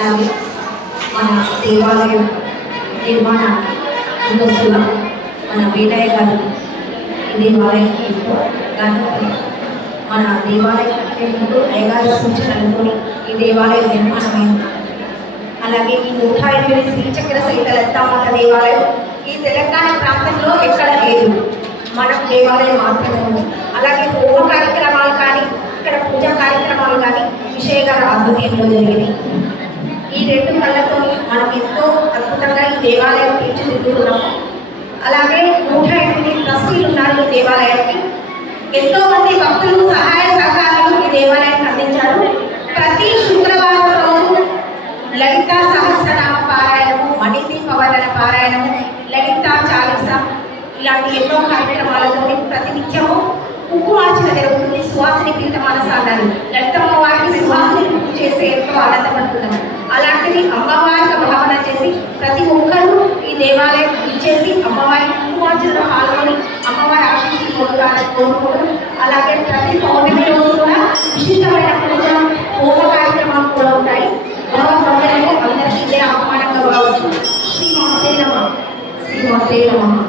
అలాగే మన దేవాలయం నిర్మాణ ముందస్తుగా మన వేటయ్య గారు ఈ దేవాలయానికి మన దేవాలయం కట్టే ముందు అయ్యగారి సూచనలతో ఈ దేవాలయం నిర్మాణమైంది. అలాగే ఈ 108 శ్రీచక్ర సహిత లలితామాత దేవాలయం ఈ తెలంగాణ ప్రాంతంలో ఎక్కడ లేదు, మన దేవాలయం మాత్రమే ఉంది. అలాగే హోమ కార్యక్రమాలు కానీ ఇక్కడ పూజా కార్యక్రమాలు కానీ విషయ గారి ఆధ్వర్యంలో జరిగింది. ఈ 2 కళ్ళతో మనం ఎంతో అద్భుతంగా ఈ దేవాలయం తీర్చిదిద్దుకున్నాము. అలాగే 108 ట్రస్టీలు ఉన్నారు ఈ దేవాలయానికి. ఎంతో మంది భక్తులు సహాయ సహకారాలు ఈ దేవాలయానికి అందించారు. ప్రతి శుక్రవారం రోజు లలిత సహస్రనామ పారాయణము, మణిదీపవర్ణన పారాయణము, లలిత చాలీస ఇలాంటి ఎన్నో కార్యక్రమాలతో ప్రతినిత్యము కుంకుమార్చన జరుగుతుంది. సువాసిని పీఠమాల సాధారణ లలితమ్మ వారికి సువాసిని పూజ చేస్తే ఎంతో ఆనందపడుతున్నాము. అలాంటిది అమ్మవారిగా భావన చేసి ప్రతి ఒక్కరూ ఈ దేవాలయం ఇచ్చేసి అమ్మవారి కుంకుమార్చనలో పాల్గొని అమ్మవారి ఆశీస్సులు పొందాలని కోరుకోవడం. అలాగే ప్రతి పౌర్ణమి రోజు కూడా విశిష్టమైన పూజ హోమ కార్యక్రమాలు కూడా ఉంటాయి. అందరికీ ఇదే ఆహ్వానంగా భావిస్తున్నాం. శ్రీ మాతే నమః.